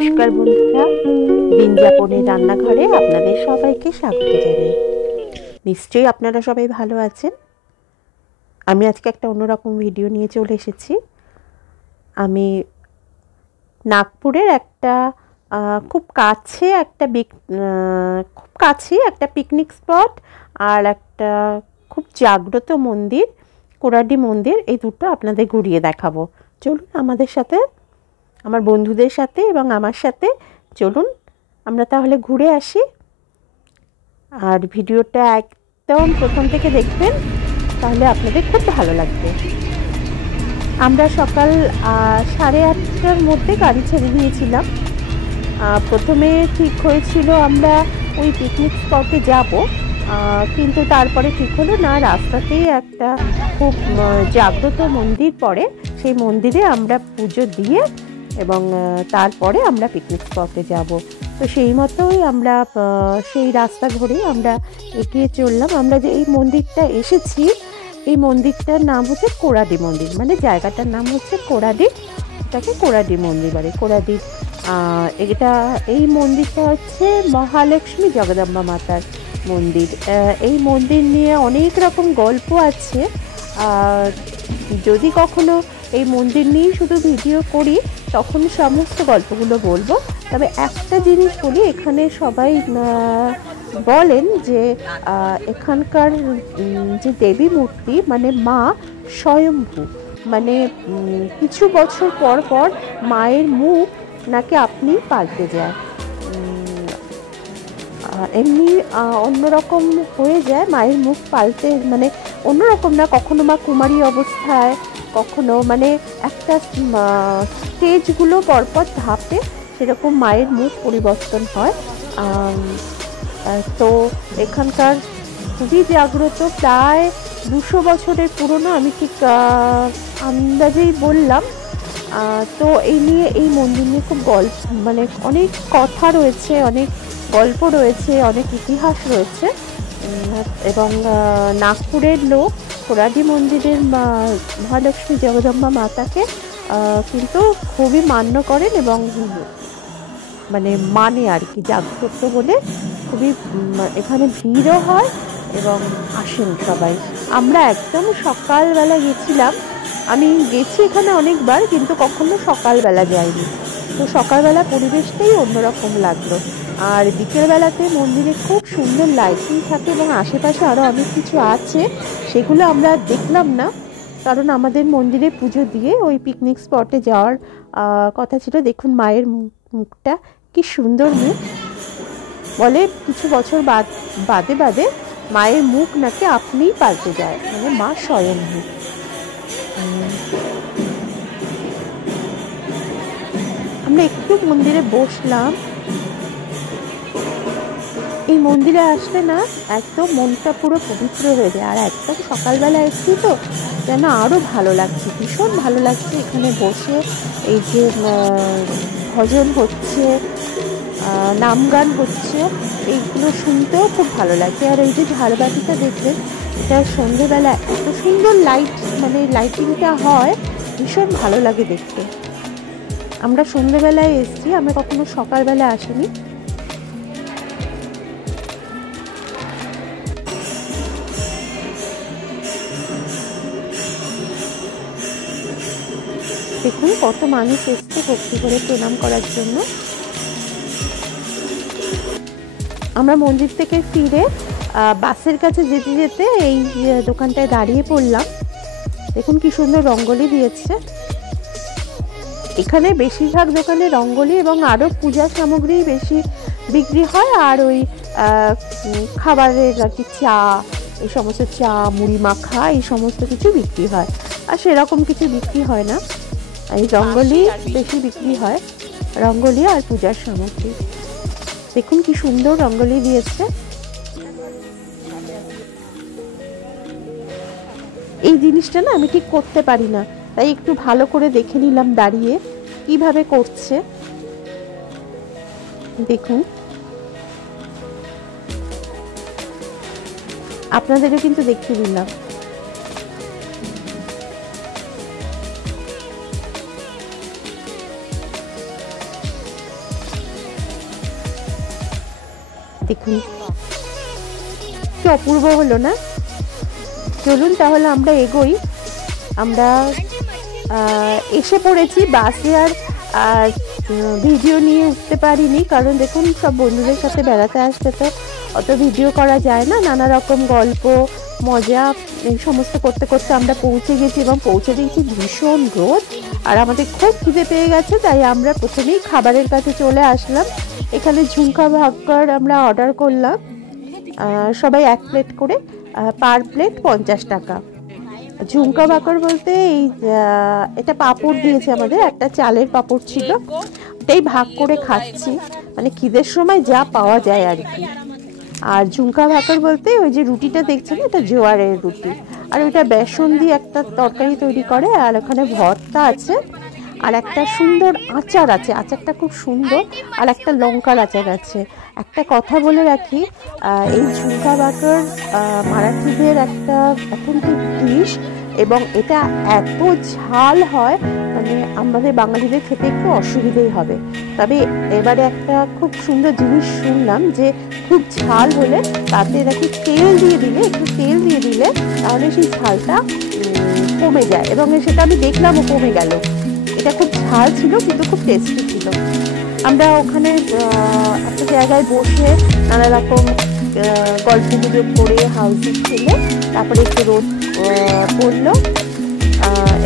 নমস্কার বন্ধুরা, দিন যাপনের রান্নাঘরে আপনাদের সবাইকে স্বাগত জানাই। নিশ্চয়ই আপনারা সবাই ভালো আছেন। আমি আজকে একটা অন্যরকম ভিডিও নিয়ে চলে এসেছি। আমি নাগপুরের একটা খুব কাছে একটা পিকনিক স্পট আর একটা খুব জাগ্রত মন্দির, কোরাডি মন্দির, এই দুটো আপনাদের ঘুরিয়ে দেখাবো। চলুন আমাদের সাথে, আমার বন্ধুদের সাথে এবং আমার সাথে চলুন আমরা তাহলে ঘুরে আসি। আর ভিডিওটা একদম প্রথম থেকে দেখবেন, তাহলে আপনাদের খুব ভালো লাগবে। আমরা সকাল 8:30টার মধ্যে গাড়ি ছেড়ে দিয়েছিলাম। প্রথমে ঠিক হয়েছিল আমরা ওই পিকনিক স্পটে যাব, কিন্তু তারপরে ঠিক হলো না, রাস্তাতেই একটা খুব জাগ্রত মন্দির পড়ে, সেই মন্দিরে আমরা পুজো দিয়ে এবং তারপরে আমরা পিকনিক স্পটে যাব। তো সেই মতোই আমরা সেই রাস্তা ধরেই আমরা এগিয়ে চললাম। আমরা যে এই মন্দিরটা এসেছি, এই মন্দিরটার নাম হচ্ছে কোরাডি মন্দির, মানে জায়গাটার নাম হচ্ছে কোরাডি, এটাকে কোরাডি মন্দির বলে। কোরাডির এই মন্দিরটা হচ্ছে মহালক্ষ্মী জগদম্বা মাতার মন্দির। এই মন্দির নিয়ে অনেক রকম গল্প আছে। যদি কখনো এই মন্দির নিয়ে শুধু ভিডিও করি তখন সমস্ত গল্পগুলো বলবো। তবে একটা জিনিস বলি, এখানে সবাই বলেন যে এখানকার যে দেবী মূর্তি, মানে মা স্বয়ম্ভু, মানে কিছু বছর পর পর মায়ের মুখ নাকি আপনি পাল্টে যায়, এমনি অন্যরকম হয়ে যায় মায়ের মুখ পাল্টে, মানে অন্যরকম না, কখনো মা কুমারী অবস্থায়, কখনো মানে একটা স্টেজগুলো পরপর ধাপে সেরকম মায়ের মুখ পরিবর্তন হয়। তো এখানকার খুবই জাগ্রত, প্রায় 200 বছরের পুরনো, আমি ঠিক আন্দাজেই বললাম। তো এই নিয়ে, এই মন্দির নিয়ে খুব মানে অনেক কথা রয়েছে, অনেক গল্প রয়েছে, অনেক ইতিহাস রয়েছে। এবং নাগপুরের লোক কোরাডি মন্দিরের মহালক্ষ্মী জগদম্বা মাতাকে কিন্তু খুবই মান্য করেন এবং মানে আর কি, জাগ্রত বলে খুবই এখানে ভিড়ও হয় এবং আসেন সবাই। আমরা একদম সকালবেলা গেছিলাম, আমি গেছি এখানে অনেকবার কিন্তু কখনো সকালবেলা যাইনি। তো সকালবেলা পরিবেশটাই অন্যরকম লাগলো। আর বিকেলবেলাতে মন্দিরে খুব সুন্দর লাইটিং থাকে এবং আশেপাশে আরও অনেক কিছু আছে, সেগুলো আমরা দেখলাম না, কারণ আমাদের মন্দিরে পুজো দিয়ে ওই পিকনিক স্পটে যাওয়ার কথা ছিল। দেখুন মায়ের মুখটা কি সুন্দর মুখ, বলে কিছু বছর বাদে মায়ের মুখ নাকি আপনিই পাল্টে যায়, মানে মা স্বয়ম্ভু। আমরা একটু মন্দিরে বসলাম। এই মন্দিরে আসলে না একদম মনটা পুরো পবিত্র হয়ে যায়। আর একদম সকালবেলা এসেছি তো যেন আরও ভালো লাগছে, ভীষণ ভালো লাগছে এখানে বসে। এই যে ভজন হচ্ছে, নাম গান হচ্ছে, এইগুলো শুনতেও খুব ভালো লাগছে। আর এই যে ঝাড়বাতিটা দেখবেন, এটা সন্ধেবেলা এত সুন্দর মানে লাইটিংটা হয়, ভীষণ ভালো লাগে দেখতে। আমরা সন্ধেবেলায় এসেছি, আমরা কখনো সকালবেলা আসিনি। দেখুন কত মানুষ এসছে ভক্তি করে প্রণাম করার জন্য। আমরা মন্দির থেকে ফিরে বাসের কাছে যেতে যেতে এই দোকানটায় দাঁড়িয়ে পড়লাম। দেখুন কি সুন্দর রঙ্গোলি দিয়েছে। এখানে বেশিরভাগ দোকানে রঙ্গোলি এবং আরও পূজা সামগ্রী বেশি বিক্রি হয়, আর ওই খাবারের আর কি, চা, এই সমস্ত চা, মুড়ি মাখা, এই সমস্ত কিছু বিক্রি হয়। আর সেরকম কিছু বিক্রি হয় না, এই রঙ্গোলি বেশি বিক্রি হয়, রঙ্গোলি আর পূজার সামগ্রী। দেখুন কি সুন্দর রঙ্গোলি দিয়েছে। এই জিনিসটা না আমি ঠিক করতে পারি না, তাই একটু ভালো করে দেখে নিলাম দাঁড়িয়ে কিভাবে করছে। দেখুন, আপনাদেরও কিন্তু দেখিয়ে দিলাম। দেখুন কি অপূর্ব হলো না? চলুন তাহলে আমরা এগোই। আমরা এসে পড়েছি বাসে। আর ভিডিও নিয়ে উঠতে পারিনি, কারণ দেখুন সব বন্ধুদের সাথে বেড়াতে আসতে তো অত ভিডিও করা যায় না। নানা রকম গল্প মজা এই সমস্ত করতে করতে আমরা পৌঁছে গেছি, এবং পৌঁছে দিয়েছি ভীষণ রোদ। আর আমাদের খুব খিদে পেয়ে গেছে, তাই আমরা প্রথমেই খাবারের কাছে চলে আসলাম। এখানে ঝুমকা ভাক্কর আমরা অর্ডার করলাম, সবাই 1 প্লেট করে, পার প্লেট 50 টাকা। ঝুমকা ভাক্কর বলতে এটা পাঁপড় দিয়েছে আমাদের, একটা চালের পাঁপড় ছিল, ওটাই ভাগ করে খাচ্ছি, মানে খিদের সময় যা পাওয়া যায় আর কি। আর ঝুমকা ভাক্কর বলতে ওই যে রুটিটা দেখছেন, এটা জোয়ারের রুটি, আর ওইটা বেসন দিয়ে একটা তরকারি তৈরি করে, আর ওখানে ভর্তা আছে, আর একটা সুন্দর আচার আছে, আচারটা খুব সুন্দর, আর একটা লঙ্কার আচার আছে। একটা কথা বলে রাখি, এই ঝুমকা ভাক্কর মারাঠিদের একটা অথেন্টিক ডিশ, এবং এটা এত ঝাল হয় মানে আমাদের বাঙালিদের খেতে একটু অসুবিধেই হবে। তবে এবারে একটা খুব সুন্দর জিনিস শুনলাম, যে খুব ঝাল হলে তাতে নাকি তেল দিয়ে দিলে, একটু তেল দিয়ে দিলে তাহলে সেই ঝালটা কমে যায়, এবং সেটা আমি দেখলামও কমে গেল। এটা খুব ঝাল ছিল কিন্তু খুব টেস্টি ছিল। আমরা ওখানে একটা জায়গায় বসে নানা রকম গল্প গুজব করে হাউসে খেলে তারপরে একটু রোদ পড়লো।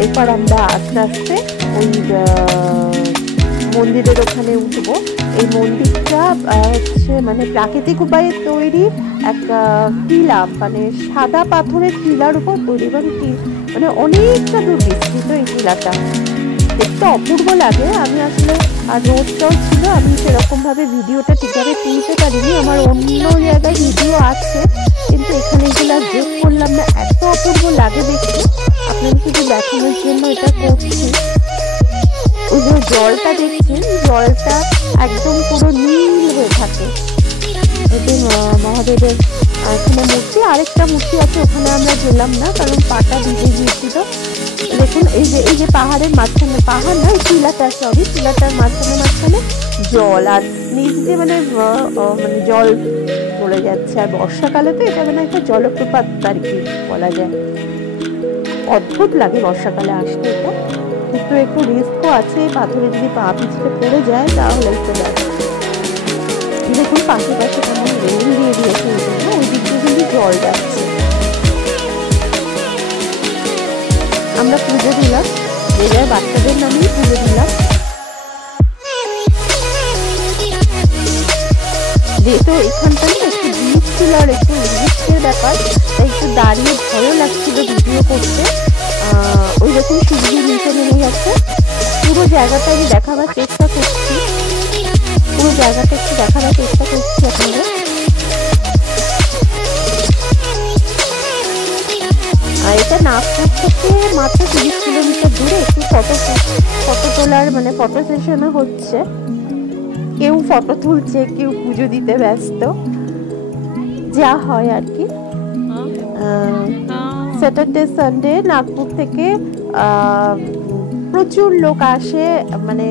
এরপর আমরা আস্তে আস্তে ওই মন্দিরের ওখানে উঠবো। এই মন্দিরটা হচ্ছে মানে প্রাকৃতিক উপায়ে তৈরি একটা টিলা, মানে সাদা পাথরের টিলার উপর তৈরি, মানে অনেকটা দূর বিস্তৃত এই টিলাটা, দেখতে অপূর্ব লাগে। আমি আসলে আর রোদটাও ছিল, আমি সেরকমভাবে ভিডিওটা ঠিকভাবে তুলতে পারিনি। আমার অন্য জায়গায় ভিডিও আছে, কিন্তু এখানে এগুলো যোগ করলাম না, এত অপূর্ব লাগে দেখতে। আপনাদের শুধু দেখানোর জন্য এটা করছি। ওই যে জলটা দেখছেন, জলটা একদম পুরো নীল হয়ে থাকে। এতে মহাদেবের এখানে মূর্তি, আরেকটা মূর্তি আছে, ওখানে আমরা গেলাম না কারণ পাটা ভিজে গিয়েছিল। দেখুন এই যে পাহাড়ের মাঝখানে, পাহাড় না টিলাটা, টিলাটার মাঝখানে জল, আর নিচ দিয়ে মানে জল চলে যাচ্ছে। আর বর্ষাকালে তো এটা মানে একটা জলপ্রপাত আর কি বলা যায়। অদ্ভুত লাগে বর্ষাকালে আসতে এটা, কিন্তু একটু রিস্কও আছে। পাথরে যদি পা পিছলে পড়ে যায় তাহলে একটু লাগে। দেখুন পাশে কেমন রেল দিয়ে দিয়েছে, ওই দিক দিয়ে কিন্তু জল যাচ্ছে। আমরা পুজো দিলাম, যে যায় বাচ্চাদের নামেই পুজো দিলাম। যেহেতু এখানটা না একটু বিচ ছিল আর একটু রিস্কের ব্যাপার, তাই একটু দাঁড়িয়ে ভয়ও লাগছিল ভিডিও করতে। ওই রকম সিঁড়ি নিচে নেমে গেছে। পুরো জায়গাটা আমি দেখাবার চেষ্টা করছি, আপনাদের। আর এটা নাগপুর থেকে মাত্র 30 কিলোমিটার দূরে। একটু ফটো তোলার মানে ফটো সেশনও হচ্ছে, কেউ ফটো তুলছে, কেউ পুজো দিতে ব্যস্ত, যা হয় আর কি। স্যাটারডে সানডে নাগপুর থেকে প্রচুর লোক আসে, মানে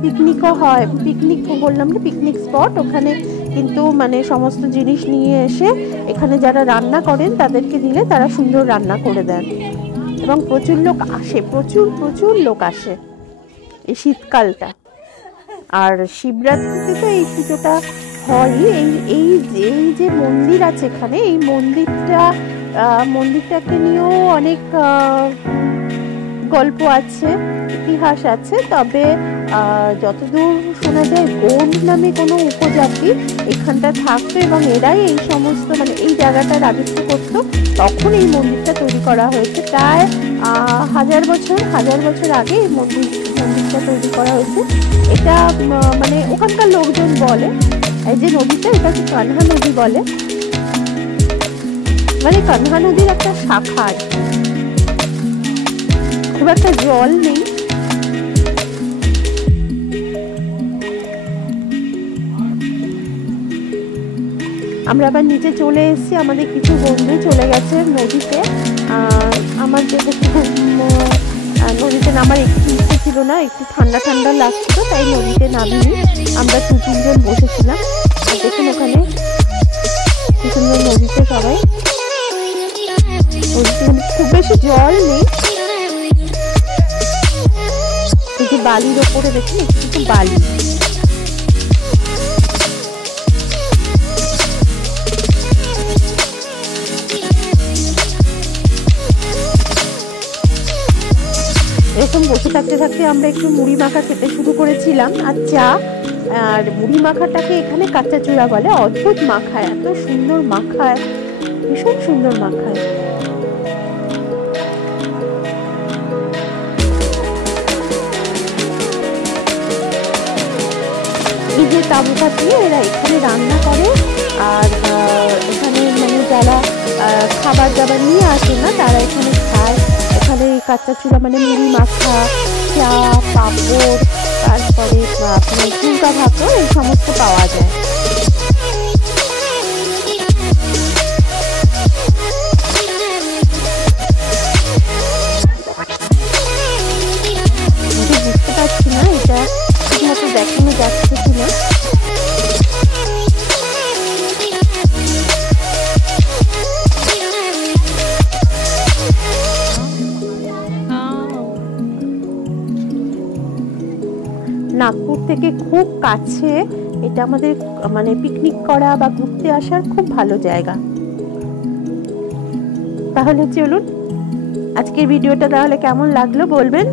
পিকনিকও হয়। পিকনিক বললাম না, পিকনিক স্পট। ওখানে কিন্তু মানে সমস্ত জিনিস নিয়ে এসে এখানে যারা রান্না করেন তাদেরকে দিলে তারা সুন্দর রান্না করে দেন, এবং প্রচুর লোক আসে, প্রচুর লোক আসে এই শীতকালটা। আর শিবরাত্রিতে তো এই পুজোটা হয়। এই যে মন্দির আছে এখানে, এই মন্দিরটাকে নিয়েও অনেক গল্প আছে, ইতিহাস আছে। তবে যতদূর শোনা যায় গৌড় নামে কোনো উপজাতি এখানটা থাকতো, এবং এরাই এই সমস্ত মানে এই জায়গাটা রাজত্ব করতো। তখন এই মন্দিরটা তৈরি করা হয়েছে, প্রায় 1000 বছর আগে এই মন্দিরটা তৈরি করা হয়েছে। এটা মানে ওখানকার লোকজন বলে, এই যে নদীটা, এটাকে কানহা নদী বলে, মানে কানহা নদীর একটা শাখা আর কি। খুব একটা জল নেই। আমরা আবার নিচে চলে এসেছি, আমাদের কিছু বন্ধু চলে গেছে নদীতে। আমার যেহেতু নদীতে নামার একটু ইচ্ছে ছিল না, একটু ঠান্ডা লাগছিল, তাই নদীতে নামিনি। আমরা 2-3 জন বসেছিলাম। আর দেখুন ওখানে কি সুন্দর নদীতে সবাই, খুব বেশি জল নেই, এই যে বালির ওপরে দেখুন একটু বালি। এরকম বসে থাকতে থাকতে আমরা একটু মুড়ি মাখা খেতে শুরু করেছিলাম আর চা। আর মুড়ি মাখাটাকে এখানে কাঁচা চূড়া বলে। অদ্ভুত মাখায়, এত সুন্দর মাখায়, ভীষণ সুন্দর মাখায়। এই যে তাঁবু পাতিয়ে এরা এখানে রান্না করে, আর এখানে মানে যারা খাবার দাবার নিয়ে আসে না তারা এখানে খায়। এখানে কাঁচা চূড়া মানে মুড়ি মাখা, চা, পাঁপড়, তারপরে আপনার ঝুমকা ভাতো এই সমস্ত পাওয়া যায়। বুঝতে পারছি না এটা ঠিকমতো দেখানো যাচ্ছে কিনা। নাগপুর থেকে খুব কাছে, এটা আমাদের মানে পিকনিক করা বা ঘুরতে আসার খুব ভালো জায়গা। তাহলে চলুন আজকের ভিডিওটা তাহলে কেমন লাগলো বলবেন।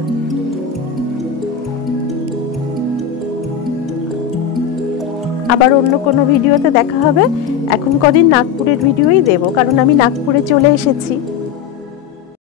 আবার অন্য কোনো ভিডিওতে দেখা হবে। এখন কদিন নাগপুরের ভিডিওই দেব, কারণ আমি নাগপুরে চলে এসেছি।